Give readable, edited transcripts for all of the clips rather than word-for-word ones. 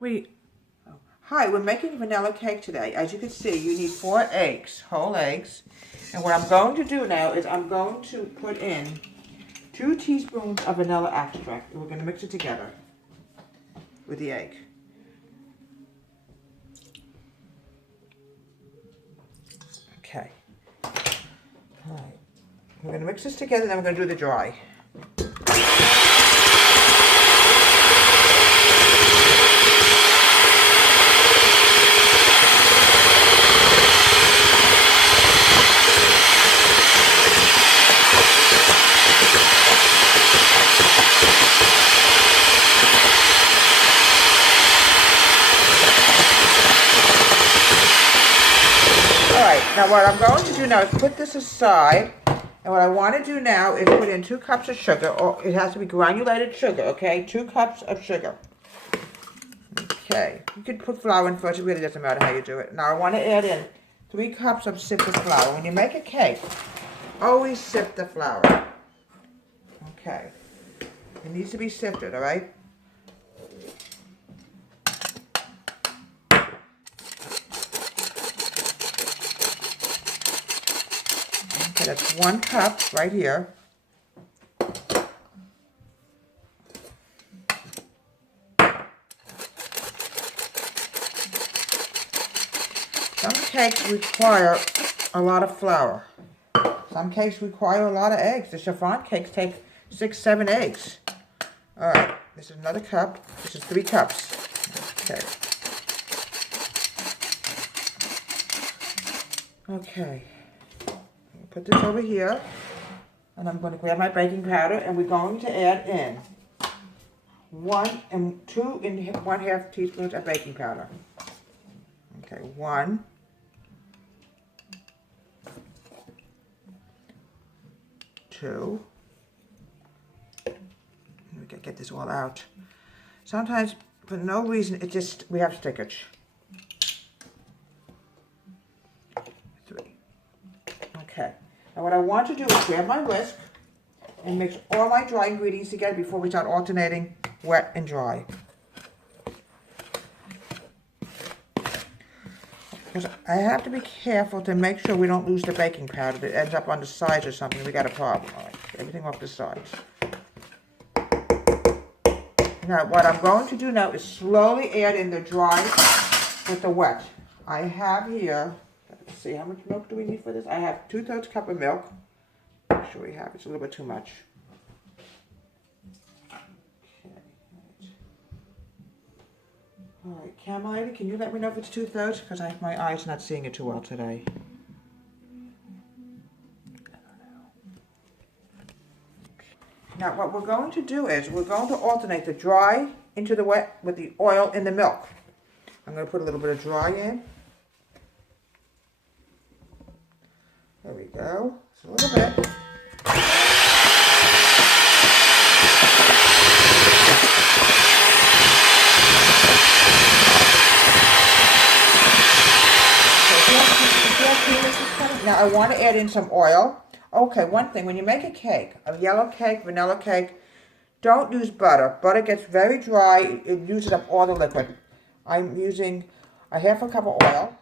We, Hi, we're making vanilla cake today. As you can see, you need 4 eggs, whole eggs. And what I'm going to do now is I'm going to put in 2 teaspoons of vanilla extract. And we're going to mix it together with the egg. Okay. All right. We're going to mix this together, then we're going to do the dry. Now what I'm going to do now is put this aside, and what I want to do now is put in 2 cups of sugar, or it has to be granulated sugar, okay? 2 cups of sugar. Okay, you can put flour in first, it really doesn't matter how you do it. Now I want to add in 3 cups of sifted flour. When you make a cake, always sift the flour. Okay, it needs to be sifted, all right? Okay, that's 1 cup right here. Some cakes require a lot of flour. Some cakes require a lot of eggs. The chiffon cakes take 6, 7 eggs. All right, this is another cup. This is 3 cups. Okay. Okay. Put this over here, and I'm going to grab my baking powder, and we're going to add in 1 and 2 and 1/2 teaspoons of baking powder. Okay, 1, 2. We gotta get this all out. Sometimes, for no reason, we have stickage. 3. Okay. Now what I want to do is grab my whisk and mix all my dry ingredients together before we start alternating wet and dry. Because I have to be careful to make sure we don't lose the baking powder. If it ends up on the sides or something, we got a problem. All right, everything off the sides. Now what I'm going to do now is slowly add in the dry with the wet. I have here, let's see, how much milk do we need for this? I have 2/3 cup of milk. Make sure we have, it's a little bit too much. All right, Camel Lady, can you let me know if it's 2/3? Because my eye's not seeing it too well today. Now what we're going to do is we're going to alternate the dry into the wet with the oil in the milk. I'm going to put a little bit of dry in. There we go. Just a little bit. Now I want to add in some oil. Okay, one thing, when you make a cake, a yellow cake, vanilla cake, don't use butter. Butter gets very dry, it uses up all the liquid. I'm using a 1/2 cup of oil.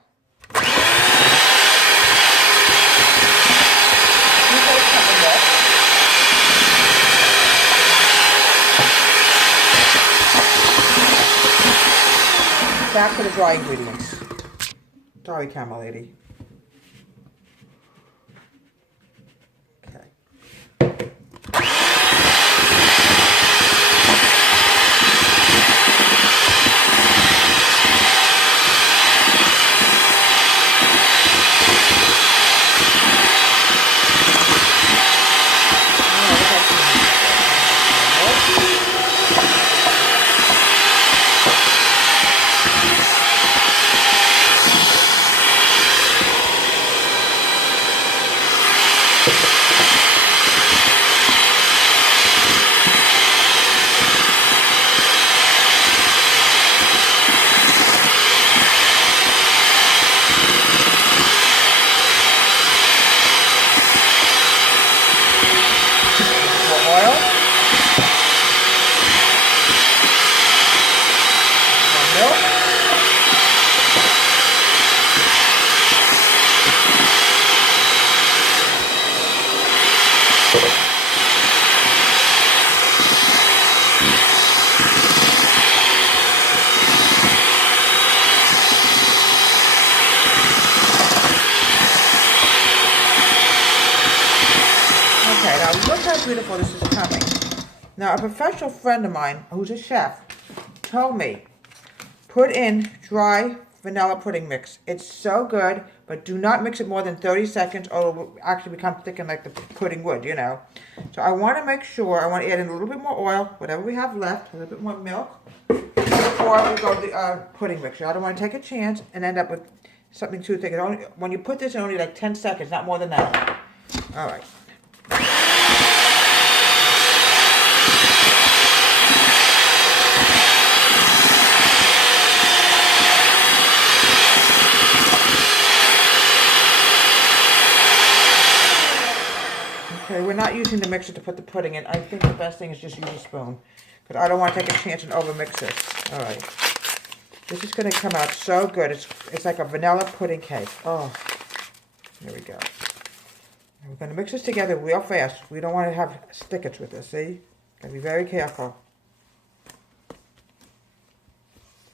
Back to the dry ingredients. Sorry, Camel Lady. milk. Okay, now look how beautiful this is coming. Now, a professional friend of mine, who's a chef, told me, put in dry vanilla pudding mix. It's so good, but do not mix it more than 30 seconds or it will actually become thick and like the pudding would, you know. So I want to make sure, I want to add in a little bit more oil, whatever we have left, a little bit more milk, before we go to the pudding mixture. I don't want to take a chance and end up with something too thick. When you put this in, only like 10 seconds, not more than that. All right. Okay, we're not using the mixer to put the pudding in. I think the best thing is just use a spoon, because I don't want to take a chance and overmix this. All right. This is going to come out so good. It's like a vanilla pudding cake. Oh, there we go. And we're going to mix this together real fast. We don't want to have stickage with this, see? Got to be very careful.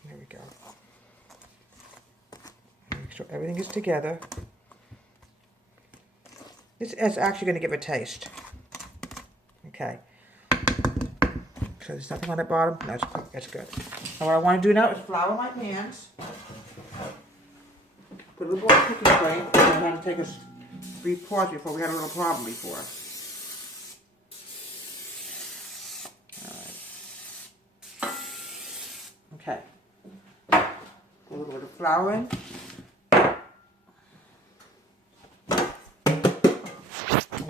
There we go. Make sure everything is together. This is actually going to give a taste. Okay. So there's nothing on the bottom? No, it's good. Now what I want to do now is flour my pans. Put a little more cooking flame. I want to take us 3 pours before we had a little problem before. Alright. Okay. Put a little bit of flour in.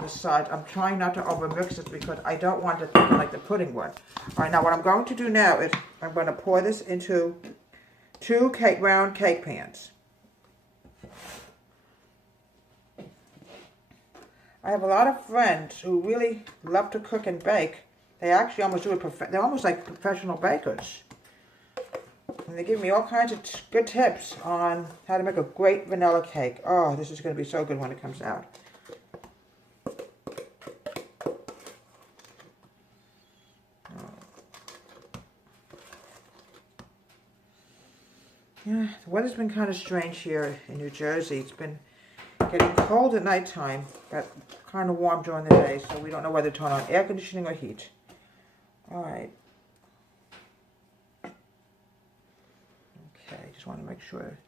Side. I'm trying not to overmix it because I don't want it to thicken like the pudding would. Alright, now what I'm going to do now is I'm going to pour this into 2 round cake pans. I have a lot of friends who really love to cook and bake. They actually almost do it, they're almost like professional bakers. And they give me all kinds of good tips on how to make a great vanilla cake. Oh, this is going to be so good when it comes out. Yeah, the weather's been kind of strange here in New Jersey. It's been getting cold at nighttime, but kind of warm during the day, so we don't know whether to turn on air conditioning or heat. All right. Okay, just want to make sure.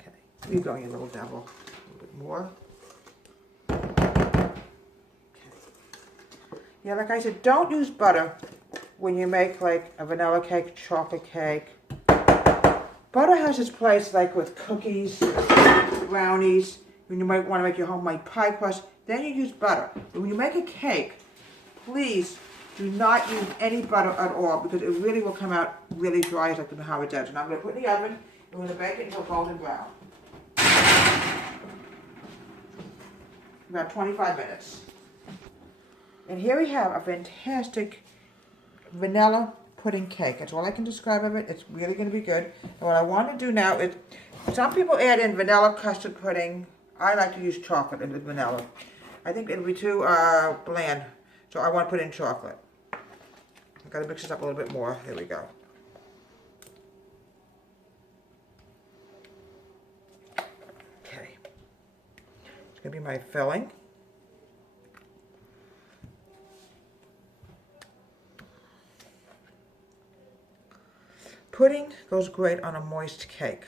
Okay, you go, you little devil. A little bit more. Okay. Yeah, like I said, don't use butter when you make like a vanilla cake, chocolate cake. Butter has its place like with cookies, brownies, when you might want to make your homemade pie crust, then you use butter. But when you make a cake, please do not use any butter at all because it really will come out really dry as like how it does. And I'm going to put it in the oven and we're going to bake it until golden brown. About 25 minutes. And here we have a fantastic vanilla pudding cake. That's all I can describe of it. It's really going to be good. And what I want to do now is, some people add in vanilla custard pudding. I like to use chocolate in the vanilla. I think it'll be too bland, so I want to put in chocolate. I've got to mix this up a little bit more. Here we go. Okay. It's going to be my filling. Pudding goes great on a moist cake.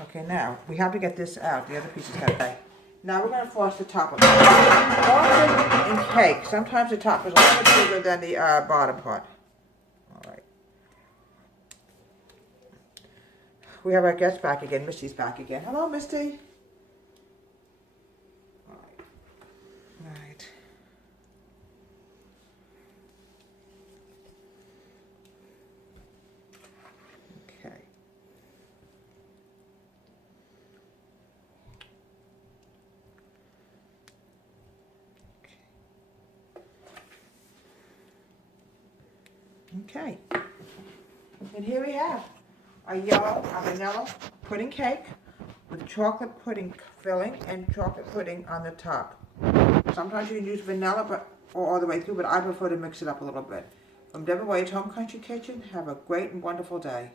Okay, now we have to get this out. The other pieces got to go. Now we're going to frost the top of it. Often in cake, sometimes the top is a little bit bigger than the bottom part. All right. We have our guest back again. Misty's back again. Hello, Misty. All right. All right. Okay. And here we have a vanilla pudding cake with chocolate pudding filling and chocolate pudding on the top. Sometimes you can use vanilla or all the way through, but I prefer to mix it up a little bit. From Deborah Wyatt's Home Country Kitchen, have a great and wonderful day.